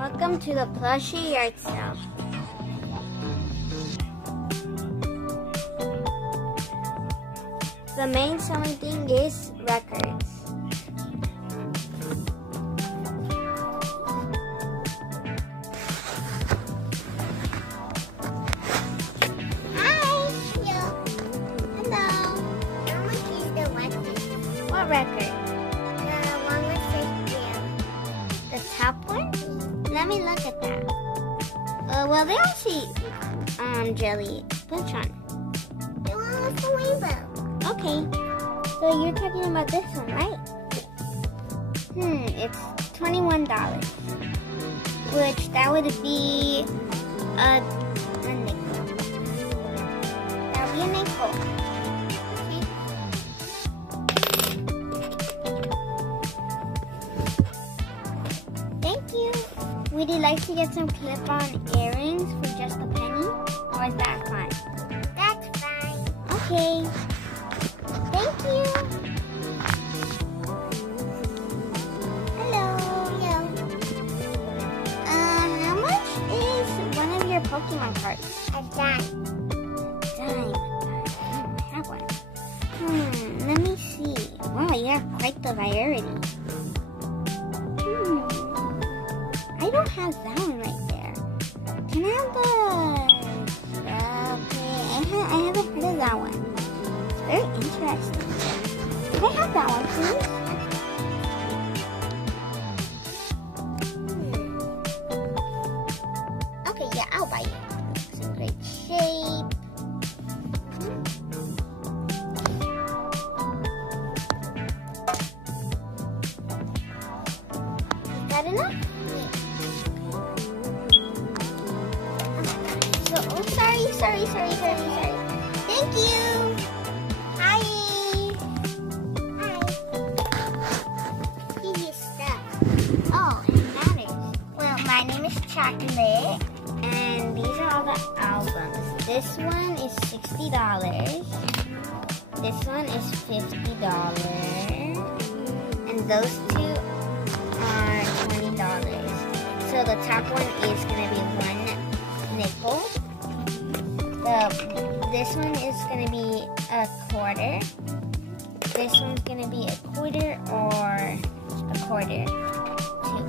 Welcome to the plushie yard sale. The main selling thing is records. What record? The one with Cynthia. The top one? Let me look at that. Well, they all see jelly. Which one? The one with the rainbow. Okay. So you're talking about this one, right? It's $21. Which that would be a nickel. That would be a nickel. Thank you. Would you like to get some clip-on earrings for just a penny? Or is that fine? That's fine. Okay. Thank you. Hello. How much is one of your Pokemon cards? A dime. Dime. I don't have one. Let me see. Wow, you have quite the variety. I don't have that one right there. Can I have the... Okay, I haven't heard of that one. It's very interesting. Can I have that one, please? Okay, yeah, I'll buy it. It's in great shape. Is that enough? Sorry. Thank you. Hi. Give you stuff. Oh, and matters. Well, my name is Chocolate, and these are all the albums. This one is $60. This one is $50. And those two are $20. So the top one is going to be 1 nickel. This one is going to be a quarter. This one's going to be a quarter or a quarter too.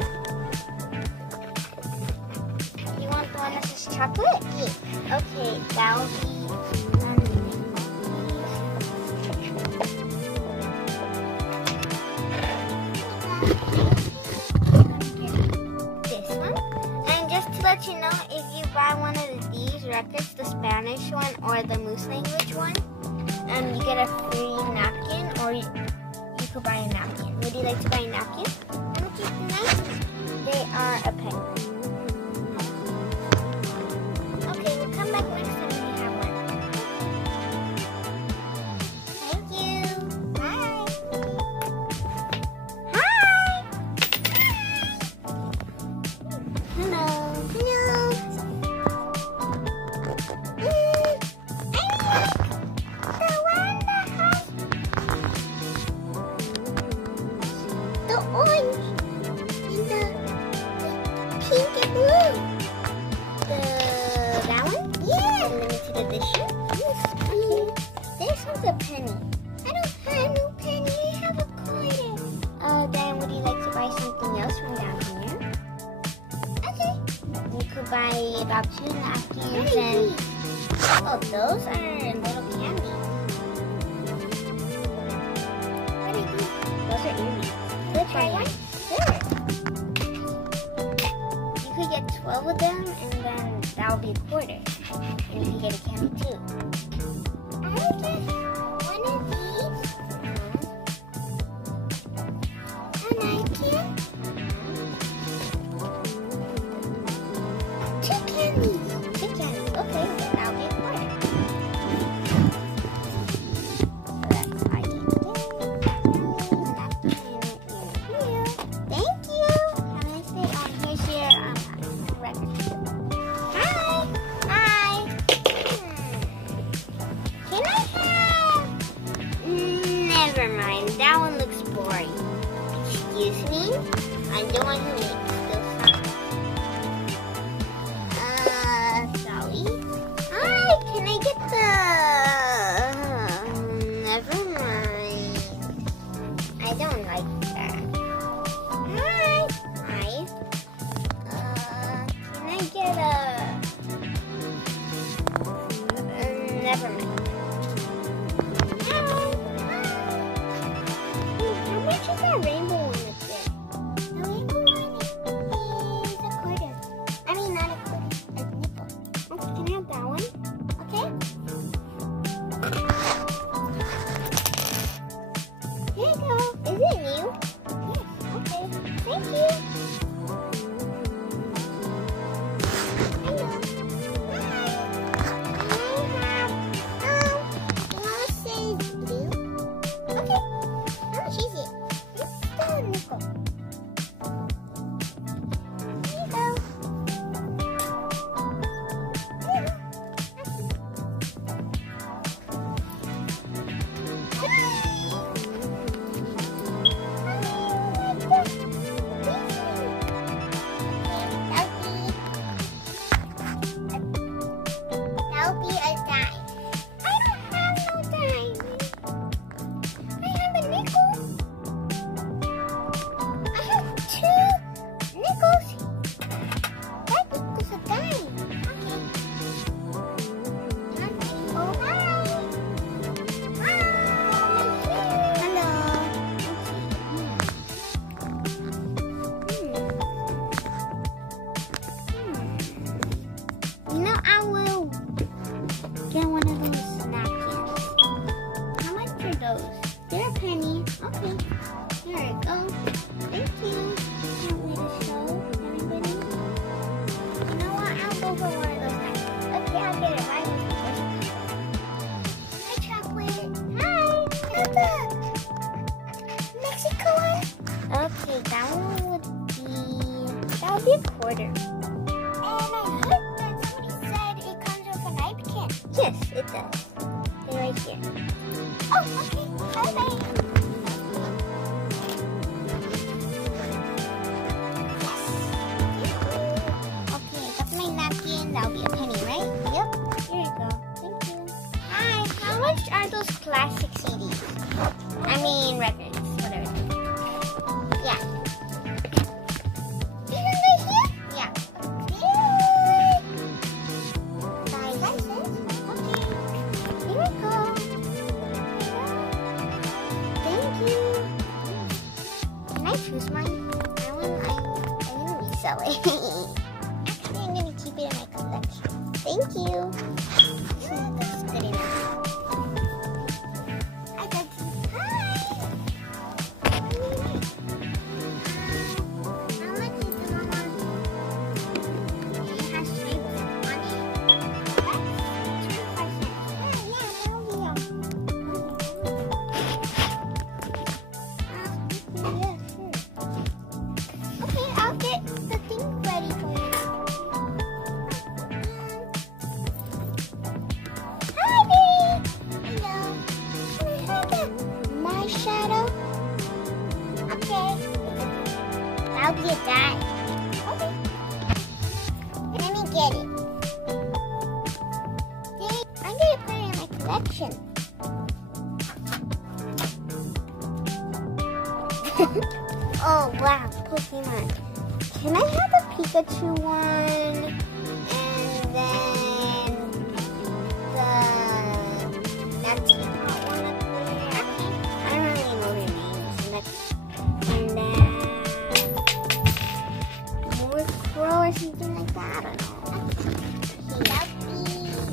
You want the one that says chocolate? Yeah. Okay, that'll be this one. And just to let you know, if you buy one of these records, the Spanish one or the Moose language one, you get a free napkin, or you could buy a napkin. Would you like to buy a napkin? How much is the knife? They are a penny. Okay, we'll come back next time when you have one. Thank you. Bye. Hi. Hello. The orange and the pink and blue. That one? Yeah. The limited edition? Yes. This one's a penny. I don't have no penny. I have a quarter. Then would you like to buy something else from down here? Okay. You could buy about 2 napkins What are and... these? Oh, those are little candies. What are these? Those are earrings. Good Try one. one? Sure. You could get 12 of them, and then that would be a quarter. And you could get a candy too. I will get one of these. A napkin. 2 candies. 2 candies. Okay, then that'll be a quarter. So that's how you do. Thank you. Have a nice day. Here's your record. Hi. Hi. Can I have... Never mind. That one looks boring. Excuse me? I'm the one who makes those sounds. never mind. How much is that rainbow one up there? The rainbow one is a quarter. I mean, not a quarter, a nickel. Okay, can I have that one? Okay. Here you go. Is it new? Yes. Okay. Thank you. Get one of those napkins. How much are those? They're a penny. Okay. Here we go. Thank you. Can't wait to show everybody. You know what? I'll go for one of those napkins. Okay, I'll get it right with you. Hi, chocolate. Hi. How's that? Mexico one? Okay, that one would be a quarter. And I heard that somebody said it comes with a napkin. Yes, it does. They're right here. Oh, okay. Bye-bye. Yes. Okay, that's my napkin. That'll be a penny, right? Yep. Here you go. Thank you. Hi. How much are those classic CDs? I mean records. Whatever. Yeah. Choose mine. That one I'm gonna resell it. Actually, I'm gonna keep it in my collection. Thank you. That's good enough. Hi, Ducky. Hi. How much is the one? It has stripes on it. That's 25 cents. Yeah, that'll be all. I'll get the thing ready for you. Hi, baby. Hello. Can I have that? My shadow? Okay. That'll be a dime. Okay. Let me get it. I'm going to put it in my collection. Oh, wow. Pokemon. Can I have a Pikachu one? And then that's the one up there. I don't really know their names. And then Murkrow or something like that. I don't know.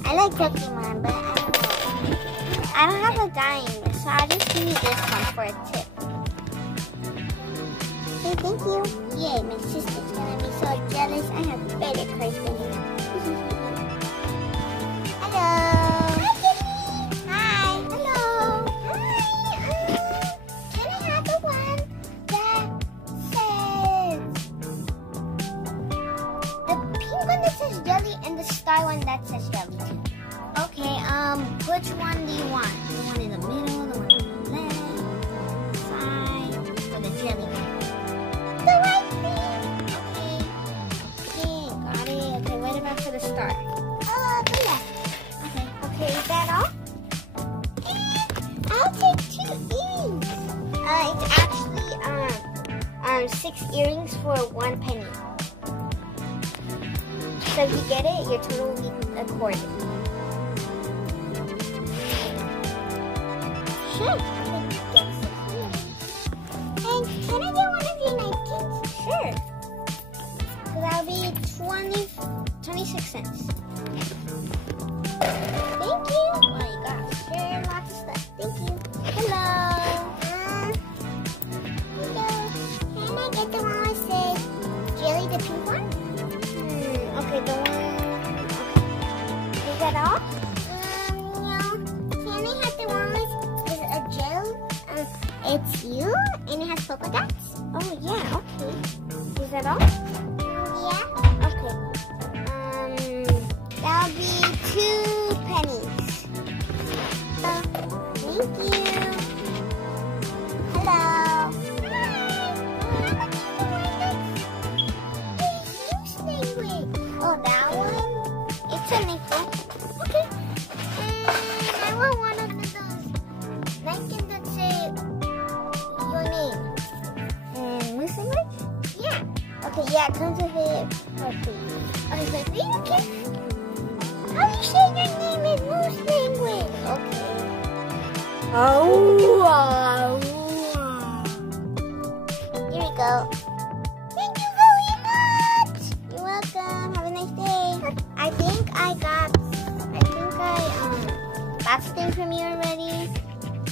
I like Pokemon, but I don't know. I don't have a dime, so I'll just give you this one for a tip. Okay, thank you. Yay, my sister's gonna be so jealous. I have better cards than you. Hello. Hi, Kitty. Hi. Hello. Hi. Can I have the one that says the pink one that says jelly and the star one that says jelly too? Okay. Which one do you want? The one in the middle, the one on the left, side, or the jelly one? The right thing. Okay, got it. Okay, what about for the star? The left. Okay, is that all? I'll take 2 earrings. It's actually 6 earrings for 1 penny. So if you get it, your total will be a quarter. Sure. And can I get one of your napkins? Sure. So that'll be 26 cents. Thank you. Oh, you got sure lots of stuff. Thank you. Hello. Hello. Can I get the one that says jelly, the pink one? Okay, the one. Okay. Is that all? No. Can I have the one with a gel? It's you, and it has polka dots. Oh, yeah, okay. Is that all? Yeah. Okay. That'll be 2 pennies. Thank you. Hello. Oh, that one? It's a nickel. Okay. And I want one of those napkins that say your name. And Moose language? Yeah. Okay, yeah, it comes with it for free. Oh, is that free? Okay. How do you say your name in Moose language? Okay. Oh, Here we go. Thank you very much. you're welcome. Have a nice day. I think I got Something from you already.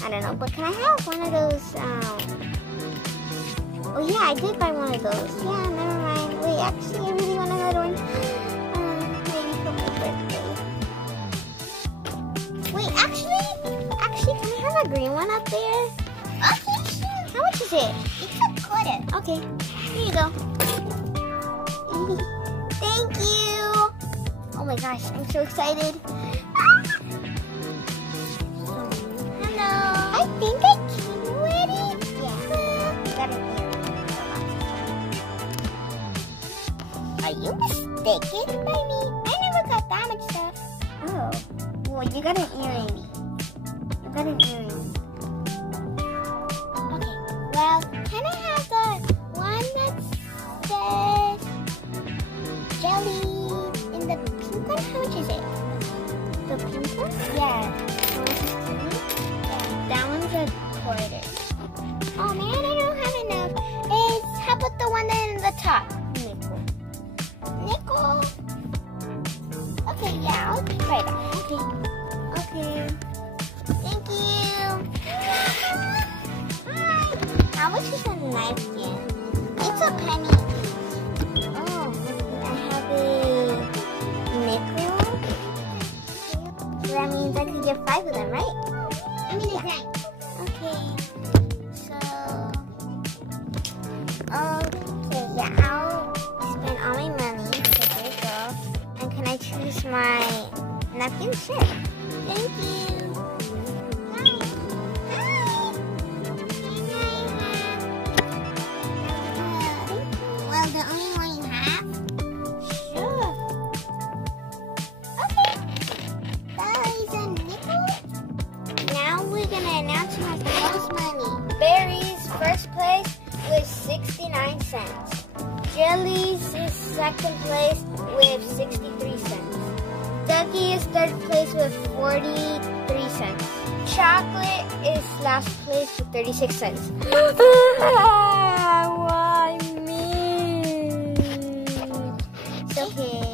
I don't know, but can I have one of those? Oh yeah, I did buy one of those. Yeah, never mind. Wait, actually, I really want another one. Maybe for my birthday. Wait, actually, can I have a green one up there? Okay, sure. How much is it? It's a quarter. Okay, here you go. Thank you. Oh my gosh, I'm so excited. I think I came already. Yeah. Got it here. Are you mistaken by me? I never got that much stuff. Oh. Well, you got an earring. You got an earring. Okay. Well, can I have the one that says jelly in the pink one? How much is it? The pink one? Yeah. That one's a quarter. Oh man, I don't have enough. How about the one in the top? Nickel. Nickel. Okay, yeah, I'll try that. Okay. Okay. Thank you. Hi. How much is a napkin? It's a penny. Oh, I have a nickel. So that means I could get 5 of them, right? I'm gonna try. Okay. So, okay, yeah, I'll spend all my money. So there you go. And can I choose my napkin? Sure. Thank you. Hi. Hi. Well, the only one you have? Sure. Okay. That is a nickel. Now we're gonna announce who has the most money. Money. Berries first place with 69 cents. Jellies is second place with 63 cents. Ducky is third place with 43 cents. Chocolate is last place with 36 cents. Why me? It's okay.